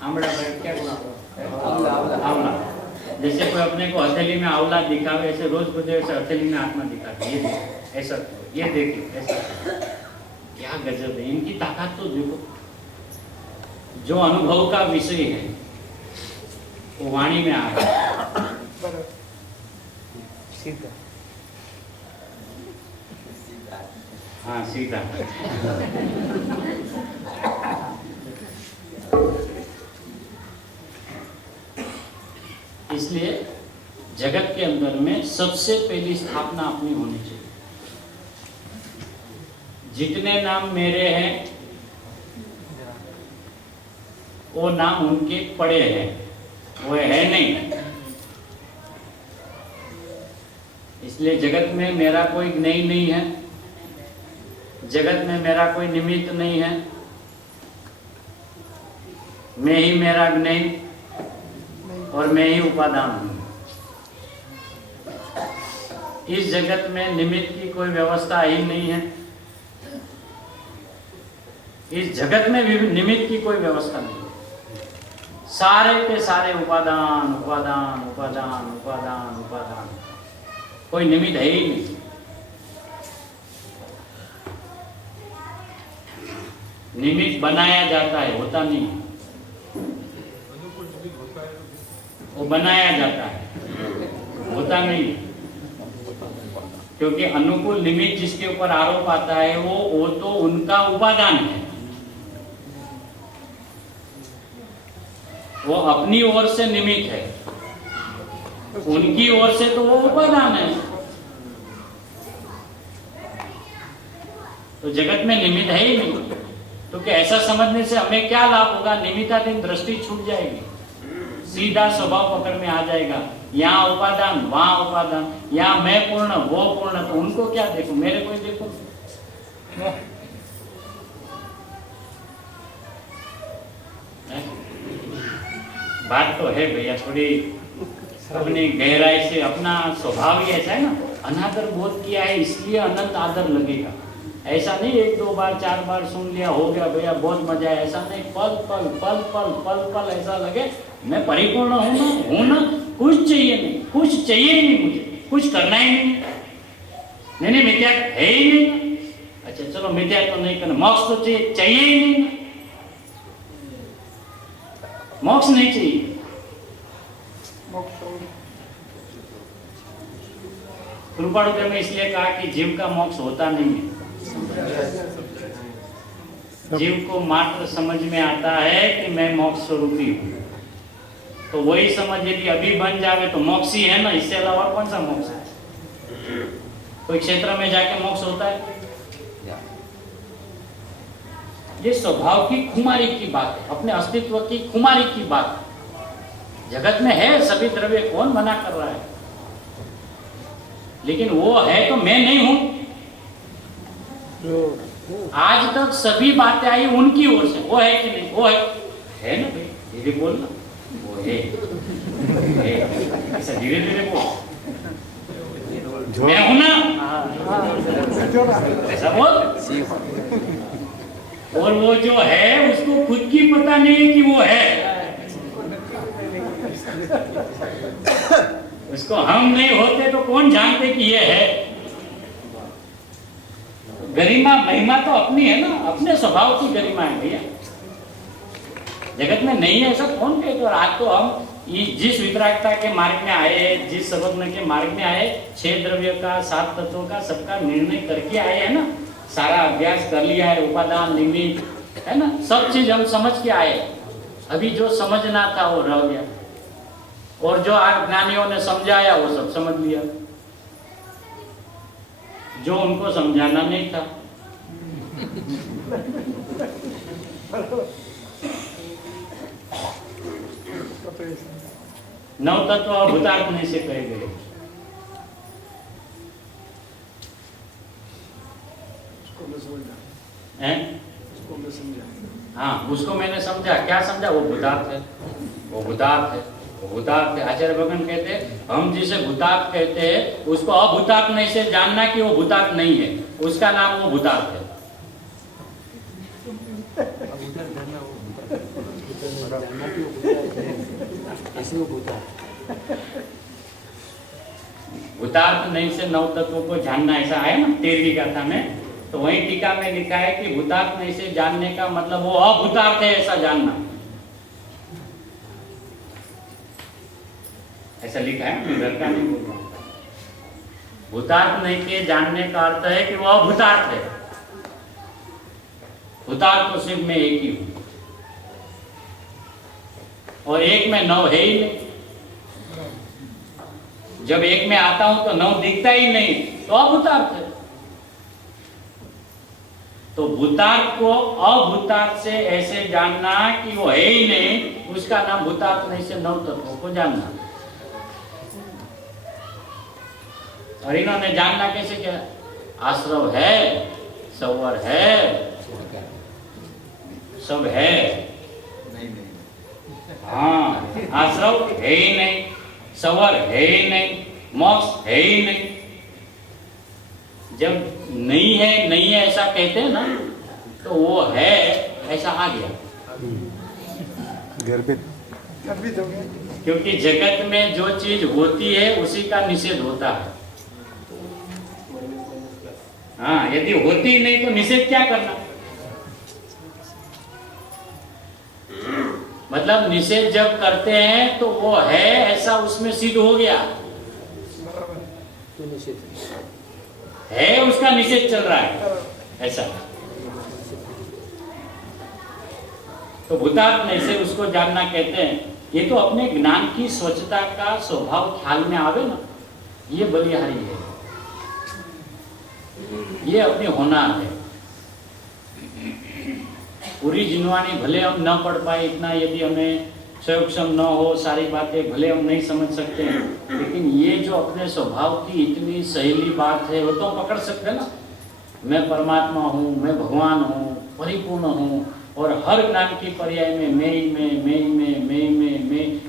आमड़ा क्या आंवला, जैसे कोई अपने को हथेली में आंवला दिखावे, ऐसे रोज गुरुदेव ऐसे हथेली में हाथ में दिखाते, ये देखो ऐसा, ये देखिए ऐसा। क्या गजब है इनकी ताकत, तो देखो। जो अनुभव का विषय है वो वाणी में आ रहा है। सीधा हाँ, सीधा। इसलिए जगत के अंदर में सबसे पहली स्थापना अपनी होनी चाहिए। जितने नाम मेरे हैं वो नाम उनके पड़े हैं, वो है नहीं। इसलिए जगत में मेरा कोई ज्ञेय नहीं है, जगत में मेरा कोई निमित्त नहीं है, मैं ही मेरा ज्ञेय और मैं ही उपादान हूं। इस जगत में निमित्त की कोई व्यवस्था ही नहीं है, इस जगत में भी निमित्त की कोई व्यवस्था नहीं है। सारे के सारे उपादान उपादान उपादान उपादान उपादान, कोई निमित्त है ही नहीं। निमित्त बनाया जाता है, होता नहीं है। वो बनाया जाता है, होता नहीं है। क्योंकि अनुकूल निमित्त जिसके ऊपर आरोप आता है वो तो उनका उपादान है, वो अपनी ओर से निमित्त है, उनकी ओर से तो वो उपादान है। तो जगत में निमित्त है ही नहीं। तो क्या ऐसा समझने से हमें क्या लाभ होगा? निमित्ताधीन दृष्टि छूट जाएगी, सीधा स्वभाव पकड़ में आ जाएगा। यहाँ उपादान, वहां उपादान, यहाँ मैं पूर्ण, वो पूर्ण, तो उनको क्या देखो, मेरे को ही देखो। बात तो है भैया, थोड़ी अपनी गहराई से, अपना स्वभाव ही ऐसा है ना, अनादर बोध किया है इसलिए अनंत आदर लगेगा। ऐसा नहीं एक दो बार चार बार सुन लिया हो गया भैया बहुत मजा है, ऐसा नहीं। पल पल पल पल पल पल ऐसा लगे मैं परिपूर्ण हूं ना, कुछ चाहिए नहीं, कुछ चाहिए ही नहीं, मुझे कुछ करना ही नहीं। नहीं मिथ्या है ही नहीं। अच्छा चलो मिथ्या तो नहीं करना, मोक्ष तो चाहिए ही नहीं, मोक्ष नहीं चाहिए। कृपाणुदेव ने इसलिए कहा कि जीव का मोक्ष होता नहीं है। जीव को मात्र समझ में आता है कि मैं मोक्ष स्वरूपी हूं, तो वही समझ यदि अभी बन जावे तो मोक्ष ही है ना, इससे अलावा कौन सा मोक्ष है? कोई क्षेत्र में जाके मोक्ष होता है? ये स्वभाव की खुमारी की बात है, अपने अस्तित्व की खुमारी की बात है। जगत में है सभी द्रव्य, कौन मना कर रहा है? लेकिन वो है तो मैं नहीं हूं। आज तक सभी बातें आई उनकी ओर से, वो है कि नहीं? वो है ना भाई, धीरे बोलना, वो है ऐसा धीरे धीरे बोल, मैं हूं ना, ऐसा बोल। और वो जो है उसको खुद की पता नहीं है कि वो है, उसको हम नहीं होते तो कौन जानते कि ये है? गरिमा महिमा तो अपनी है ना, अपने स्वभाव की गरिमा है भैया, जगत में नहीं है ऐसा कौन कहते? और आज तो हम जिस वितरागता के मार्ग में आए, जिस सर्वज्ञ के मार्ग में आए, 6 द्रव्य का, 7 तत्वों का, सबका निर्णय करके आए हैं ना, सारा अभ्यास कर लिया है, उपादान निमित्त है ना, सब चीज हम समझ के आए। अभी जो समझना था वो रह गया, और जो ज्ञानियों ने समझाया वो सब समझ लिया, जो उनको समझाना नहीं था। नव तत्व भूतात्म से कहे गए, हैं? उसको मैं समझा। हाँ, उसको मैंने समझा। क्या समझा? वो भूतार्थ है, वो भूतार्थ है, वो भूतार्थ है। आचार्य भगवान कहते हैं हम जिसे भूतार्थ कहते हैं उसको अभूतार्थ नहीं से जानना कि वो भूतार्थ नहीं है, उसका नाम वो भूतार्थ है। अब उधर जानना वो जानना कि वो भूतार्थ है, ऐसे वो भूतार्थ। भूतार्थ नहीं से नौ तत्वों को जानना, ऐसा है ना 13वीं गाथा में। तो वही टीका में लिखा है कि भूतार्थ नहीं से जानने का मतलब वो अभूतार्थ है ऐसा जानना, ऐसा लिखा है। मैं घर का नहीं बोल रहा हूं। भूतार्थ नहीं के जानने का अर्थ है कि वो अभूतार्थ है। भूतार्थ तो सिर्फ मैं एक ही हूं, और एक में नौ है ही नहीं। जब एक में आता हूं तो नौ दिखता ही नहीं, तो अभूतार्थ है। तो भूतार्थ को अभूतार्थ से ऐसे जानना कि वो है ही नहीं, उसका नाम भूतार्थ नहीं से नौ तत्वों को जानना। और इन्होंने जानना कैसे किया? आश्रव है, सवर है, सब है। नहीं नहीं हाँ, आश्रव है ही नहीं, सवर है ही नहीं, मोक्ष है ही नहीं। जब नहीं है ऐसा कहते हैं ना, तो वो है ऐसा आ गया। गर्भित हो गया। क्योंकि जगत में जो चीज होती है उसी का निषेध होता है। हाँ, यदि होती ही नहीं तो निषेध क्या करना? मतलब निषेध जब करते हैं तो वो है ऐसा उसमें सिद्ध हो गया तो निषेध है, उसका निषेध चल रहा है ऐसा। तो भूतार्थ नहीं से उसको जानना कहते हैं। ये तो अपने ज्ञान की स्वच्छता का स्वभाव ख्याल में आवे ना, ये बलिहारी है, ये अपनी होनार है। पूरी जिनवानी भले हम न पढ़ पाए इतना, यदि हमें सक्षम न हो, सारी बातें भले हम नहीं समझ सकते हैं, लेकिन ये जो अपने स्वभाव की इतनी सहेली बात है वो तो हम पकड़ सकते हैं ना। मैं परमात्मा हूँ, मैं भगवान हूँ, परिपूर्ण हूँ, और हर ज्ञान की पर्याय में मैं ही मैं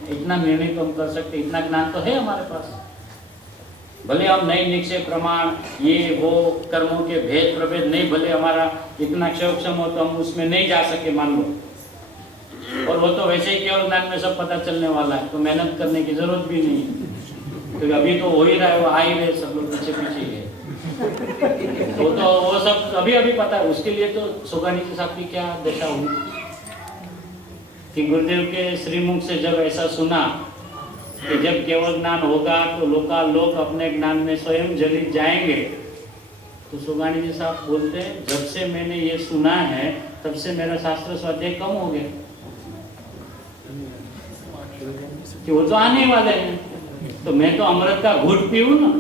इतना निर्णय तो हम कर सकते, इतना ज्ञान तो है हमारे पास। भले हम नई निश्चय प्रमाण ये वो कर्मों के भेद प्रभेद नहीं, भले हमारा इतना क्षम हो तो हम उसमें नहीं जा सके मान लो, और वो तो वैसे ही केवल ज्ञान में सब पता चलने वाला है, तो मेहनत करने की जरूरत भी नहीं है, क्योंकि अभी तो हो ही रहा है, वो आ ही रहे, सब लोग पीछे पीछे है। वो सब अभी पता है। उसके लिए तो सोगानी के साथ भी क्या दशा हुई कि गुरुदेव के श्रीमुख से जब ऐसा सुना कि जब केवल ज्ञान होगा तो लोकालोक अपने ज्ञान में स्वयं जलित जाएंगे, तो सुगानी जी साहब बोलते हैं जब से मैंने ये सुना है तब से मेरा शास्त्र स्वाध्याय कम हो गया, कि वो तो आने वाले हैं, तो मैं तो अमृत का घूट पीऊं ना,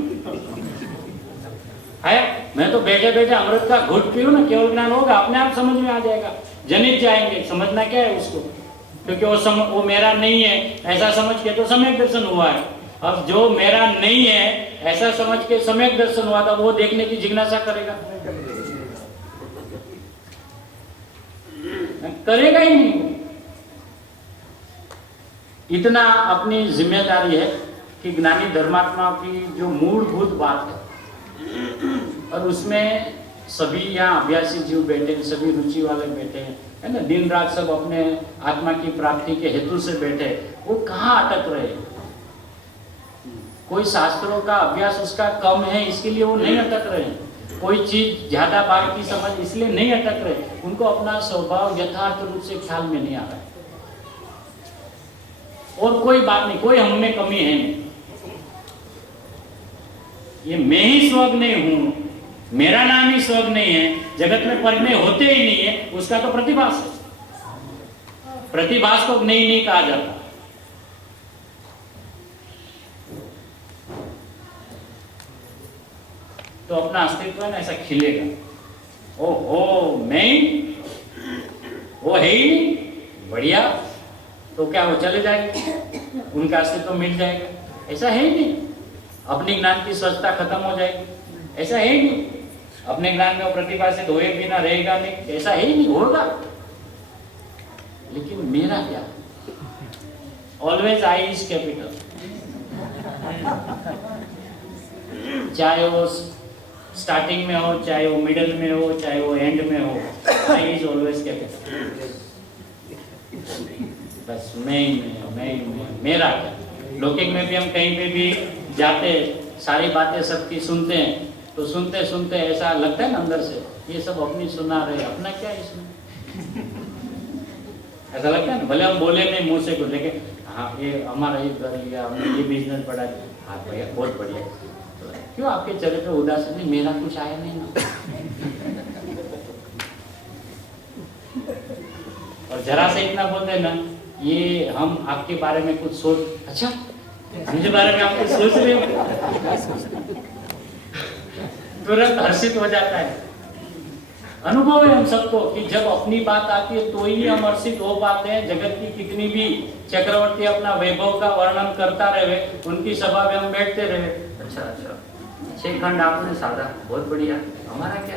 है मैं तो बैठे बैठे अमृत का घूट पीऊं ना, केवल ज्ञान होगा अपने आप समझ में आ जाएगा, जनित जाएंगे। समझना क्या है उसको, क्योंकि वो मेरा नहीं है ऐसा समझ के तो सम्यक दर्शन हुआ है। अब जो मेरा नहीं है ऐसा समझ के सम्यक दर्शन हुआ था, वो देखने की जिज्ञासा करेगा ही नहीं। इतना अपनी जिम्मेदारी है कि ज्ञानी धर्मात्मा की जो मूलभूत बात है, और उसमें सभी यहाँ अभ्यासी जीव बैठे, सभी रुचि वाले बैठे हैं, है ना, दिन रात सब अपने आत्मा की प्राप्ति के हेतु से बैठे, वो कहाँ अटक रहे हैं? कोई शास्त्रों का अभ्यास उसका कम है इसके लिए वो नहीं अटक रहे हैं, कोई चीज ज्यादा बार की समझ इसलिए नहीं अटक रहे, उनको अपना स्वभाव यथार्थ रूप से ख्याल में नहीं आ रहा है। और कोई बात नहीं, कोई हम में कमी है नहीं, ये मैं ही स्वर्ग नहीं हूं, मेरा नाम ही स्वर्ग नहीं है, जगत में परिणय होते ही नहीं है, उसका तो प्रतिभास है। प्रतिभास को नहीं कहा जाता। तो अपना अस्तित्व है ना ऐसा खिलेगा। ओहो मैं वो है ही नहीं, बढ़िया, तो क्या वो चले जाएंगे, उनका अस्तित्व मिल जाएगा? ऐसा है ही नहीं। अपनी ज्ञान की स्वच्छता खत्म हो जाएगी, ऐसा है ही नहीं। अपने ज्ञान में वो प्रतिभाषित होए बिना रहेगा नहीं, ऐसा है ही नहीं, होगा। लेकिन मेरा क्या, ऑलवेज आई इज कैपिटल, चाहे वो स्टार्टिंग में हो, चाहे वो मिडल में हो, चाहे वो एंड में हो, आई इज ऑलवेज कैपिटल। बस मैं मेरा क्या। लौकिक में भी हम कहीं पे भी जाते, सारी बातें सबकी सुनते हैं, तो सुनते सुनते ऐसा लगता है ना अंदर से, ये सब अपनी सुना रहे, अपना क्या है इसमें, ऐसा लगता है ना। भले हम बोले नहीं मुंह से कुछ, लेकिन हाँ ये हमारा ये कर लिया, हमने ये बिजनेस बढ़ा दिया, हाँ भैया बहुत बढ़िया। क्यों आपके चेहरे पे उदास नहीं, मेरा कुछ आया नहीं ना। और जरा से इतना बोलते ना, ये हम आपके बारे में कुछ सोच, अच्छा मुझे बारे में आप कुछ सोच रहे हो, तुरंत हर्षित हो जाता है। अनुभव है हम सबको कि जब अपनी बात आती है तो ही हम हर्षित हो पाते हैं। जगत की कितनी भी चक्रवर्ती अपना वैभव का वर्णन करता रहे, उनकी सभा में हम बैठते रहे, अच्छा अच्छा 6 खंड आपने साधा, बहुत बढ़िया, हमारा क्या,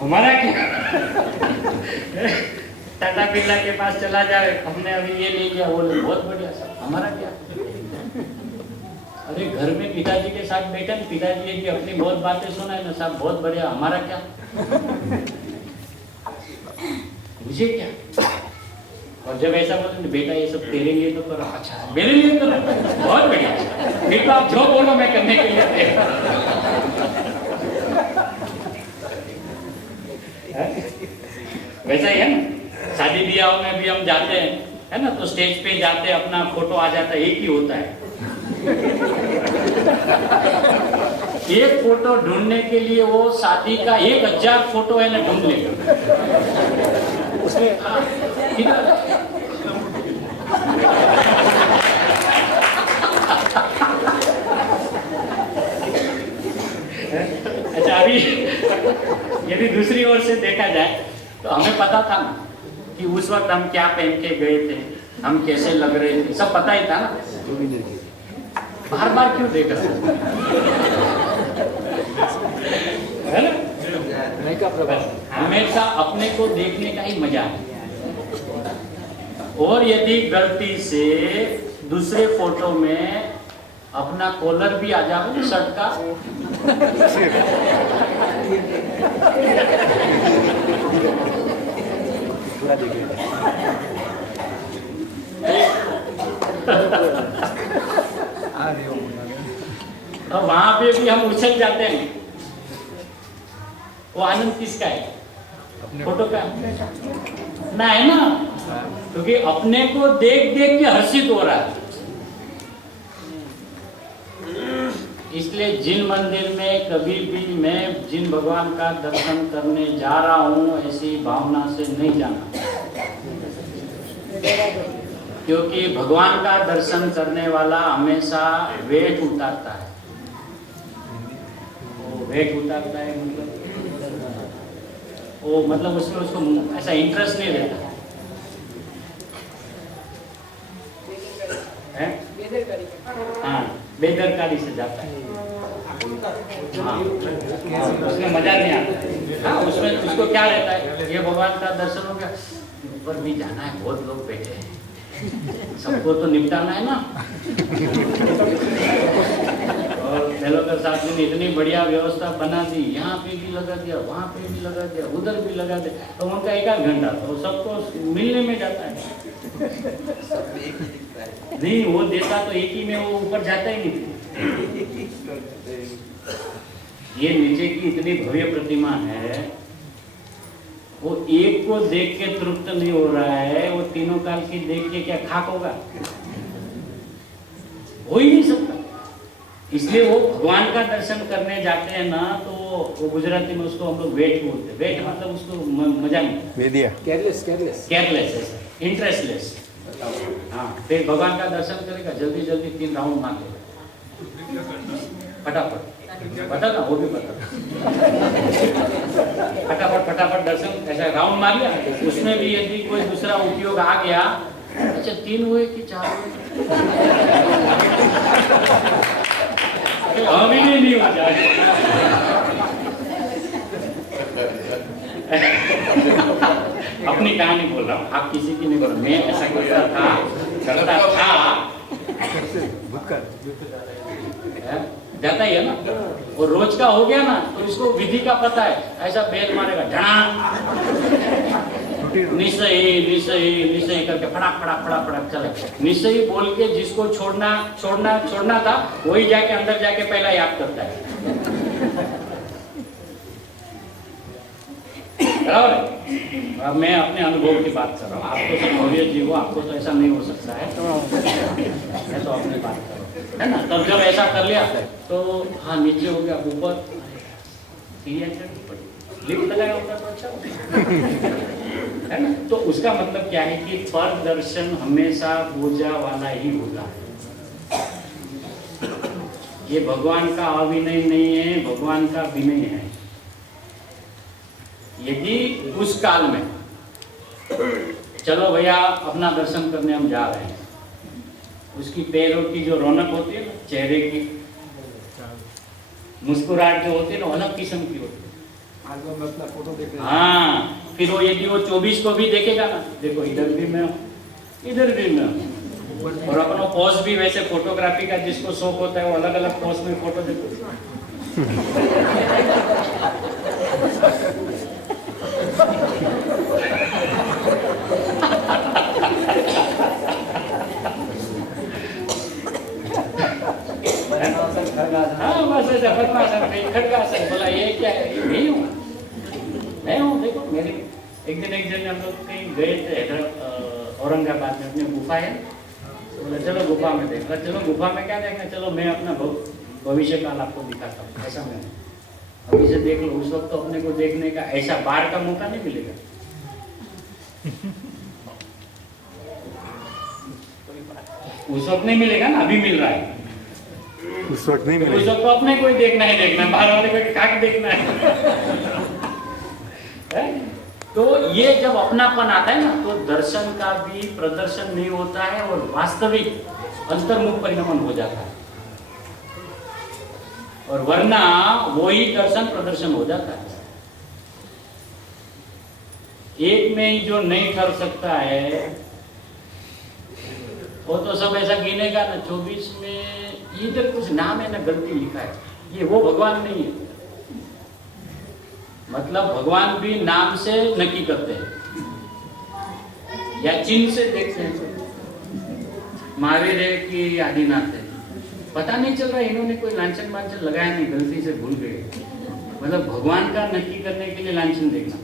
हमारा क्या। टाटा बिरला के पास चला जाए, हमने अभी ये ले लिया, वो ले, बहुत बढ़िया सब, हमारा क्या। अरे घर में पिताजी के साथ बैठे, पिताजी की अपनी बहुत बातें सुनाए ना, साहब बहुत बढ़िया, हमारा क्या, मुझे क्या। और जब ऐसा बोलते बेटा ये सब तेरे लिए तो करो, अच्छा मेरे लिए करो, बहुत बढ़िया, फिर तो आप जो बोलो मैं करने के लिए तैयार। वैसा ही है ना, शादी ब्याह में भी हम जाते हैं, है ना, तो स्टेज पे जाते हैं, अपना फोटो आ जाता है, एक ही होता है। एक फोटो ढूंढने के लिए वो शादी का 1000 फोटो है ना ढूंढ लेगा उसमें। ठीक है, अच्छा अभी यदि दूसरी ओर से देखा जाए तो हमें पता था ना कि उस वक्त हम क्या पहन के गए थे, हम कैसे लग रहे थे, सब पता ही था ना। बार बार क्यों देख रहे है ना, हमेशा अपने को देखने का ही मजा है। और यदि गलती से दूसरे फोटो में अपना कॉलर भी आ जाओ शर्ट का, तो वहां पे भी हम उछल जाते हैं। वो आनंद किसका है, फोटो का ना है ना, क्योंकि अपने को देख देख के हर्षित हो रहा है। इसलिए जिन मंदिर में कभी भी मैं जिन भगवान का दर्शन करने जा रहा हूँ, ऐसी भावना से नहीं जाना, क्योंकि भगवान का दर्शन करने वाला हमेशा वेट उतारता है। वो वेट उतारता है मतलब उसमें उसको ऐसा इंटरेस्ट नहीं रहता है, हाँ बेदरकारी से जाता है। हाँ, उसमें मजा नहीं आता। हाँ, उसमें उसको क्या रहता है, ये भगवान का दर्शन हो गया, ऊपर भी जाना है, बहुत लोग बैठे हैं, सबको तो निपटाना है ना। और मेलोकर साहब ने इतनी बढ़िया व्यवस्था बना दी, यहाँ पे भी लगा दिया, वहाँ पे भी लगा दिया, उधर भी लगा दिया, तो उनका 1 घंटा तो सबको मिलने में जाता है। नहीं, वो देता तो एक ही में वो ऊपर जाता ही नहीं। ये नीचे की इतनी भव्य प्रतिमा है, वो एक को देख के तृप्त नहीं हो रहा है, वो तीनों काल की देख के क्या खाक होगा, हो ही नहीं सकता। इसलिए वो भगवान का दर्शन करने जाते हैं ना, तो वो गुजराती में उसको हम लोग वेट बोलते हैं। वेट मतलब उसको मजा नहीं, केयरलेस, इंटरेस्टलेस। हाँ, फिर भगवान का दर्शन करेगा, जल्दी जल्दी 3 राउंड मार लेगा, फटाफट, पता ना, वो भी पता, फटाफट दर्शन, ऐसा राउंड मार लिया। उसमें भी यदि कोई दूसरा उपयोग आ गया, अच्छा 3 हुए कि 4 हुए, अभी नहीं हो जाए। अपनी कहानी बोल रहा हूँ, आप किसी की नहीं बोल रहे। मैं ऐसा करता था जाता ही है ना, और रोज का हो गया ना तो इसको विधि का पता है, ऐसा बेल मारेगा ढड़ा निसही करके फड़ाक फड़ाक फड़ाक फड़ाक चले। निसही बोल के जिसको छोड़ना था वही जाके अंदर जाके पहला याद करता है। बराबर। अब मैं अपने अनुभव की बात कर रहा हूँ, आपको तो भव्य जीव हो, आपको तो ऐसा नहीं हो सकता है, मैं तो अपनी बात कर रहा हूँ, है ना। तब जब ऐसा कर लिया तो हाँ नीचे हो गया, ऊपर लिफ्ट लगाया होता तो अच्छा है ना। तो उसका मतलब क्या है कि पर दर्शन हमेशा बोझा वाला ही होता है। ये भगवान का अभिनय नहीं है, भगवान का विनय है। यदि उस काल में चलो भैया अपना दर्शन करने हम जा रहे हैं, उसकी पैरों की जो रौनक होती है ना, चेहरे की मुस्कुराहट जो होती है ना, अलग किस्म की होती है। आल्बम में अपना फोटो देख रहे हैं। हाँ, फिर वो यदि वो 24 को भी देखेगा ना, देखो इधर भी मैं हूँ, इधर भी मैं हूँ, और अपना पोज भी वैसे फोटोग्राफी का जिसको शौक होता है वो अलग अलग पोज में फोटो देखो। हाँ बस ऐसा पद्मासन खड़गासन, बोला ये क्या है, नहीं हूँ मैं हूँ। देखो मेरी एक दिन हम लोग कहीं गए थे औरंगाबाद में, अपनी गुफा है, बोला चलो गुफा में देखा। चलो गुफा में क्या देखना, चलो मैं अपना भविष्य काल आपको दिखाता हूँ। ऐसा मैं अभी से देख लो, उस वक्त तो अपने को देखने का ऐसा बाहर का मौका नहीं मिलेगा। उस वक्त नहीं मिलेगा ना, अभी मिल रहा है। उस वक्त नहीं उस मिलेगा। वक्त तो अपने को ही देखना है, बाहर वाले को क्या देखना है। तो ये जब अपनापन आता है ना, तो दर्शन का भी प्रदर्शन नहीं होता है और वास्तविक अंतर्मुख परिणमन हो जाता है, और वरना वही दर्शन प्रदर्शन हो जाता है। एक में ही जो नहीं ठहर सकता है वो तो सब ऐसा गिनेगा ना, 24 में इधर कुछ नाम है ना, गलती लिखा है, ये वो भगवान नहीं है। मतलब भगवान भी नाम से नक्की करते हैं या चिन्ह से देखते हैं। महावीर है कि आदिनाथ है, पता नहीं चल रहा, इन्होंने कोई लांछन वांछन लगाया नहीं, गलती से भूल गए। मतलब भगवान का नक्की करने के लिए लांछन देखना।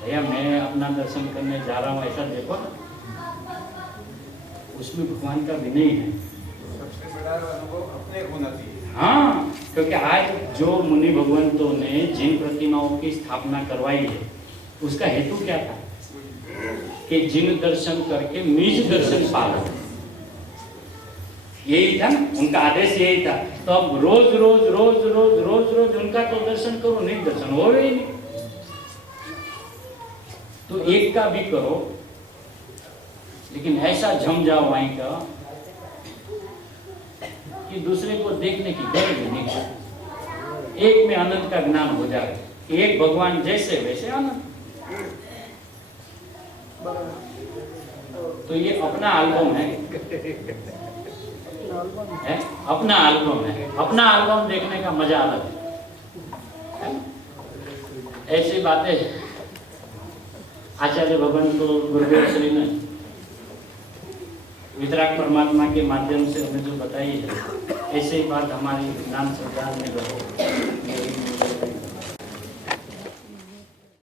भैया मैं अपना दर्शन करने जा रहा हूँ, ऐसा देखो ना, उसमें भगवान का विनय है। सबसे बड़ा अनुभव अपने होना चाहिए। हाँ, क्योंकि आज जो मुनि भगवंतों ने जिन प्रतिमाओं की स्थापना करवाई है, उसका हेतु क्या था कि जिन दर्शन करके निज दर्शन पालो, यही था ना, उनका आदेश यही था। तो अब रोज रोज रोज रोज रोज रोज उनका तो दर्शन करो, निज दर्शन हो ही नहीं, तो एक का भी करो, लेकिन ऐसा जम जाओ वहीं का कि दूसरे को देखने की जरूरत नहीं। एक में आनंद का ज्ञान हो जाए, एक भगवान जैसे वैसे आनंद। तो ये अपना एल्बम है, अपना एल्बम है, अपना एल्बम देखने का मजा अलग है। ऐसी बातें आचार्य भगवान को गुरुदेव श्री ने वितराग परमात्मा के माध्यम से हमें जो बताई है, ऐसे ही बात हमारी ज्ञान सरकार में रहो।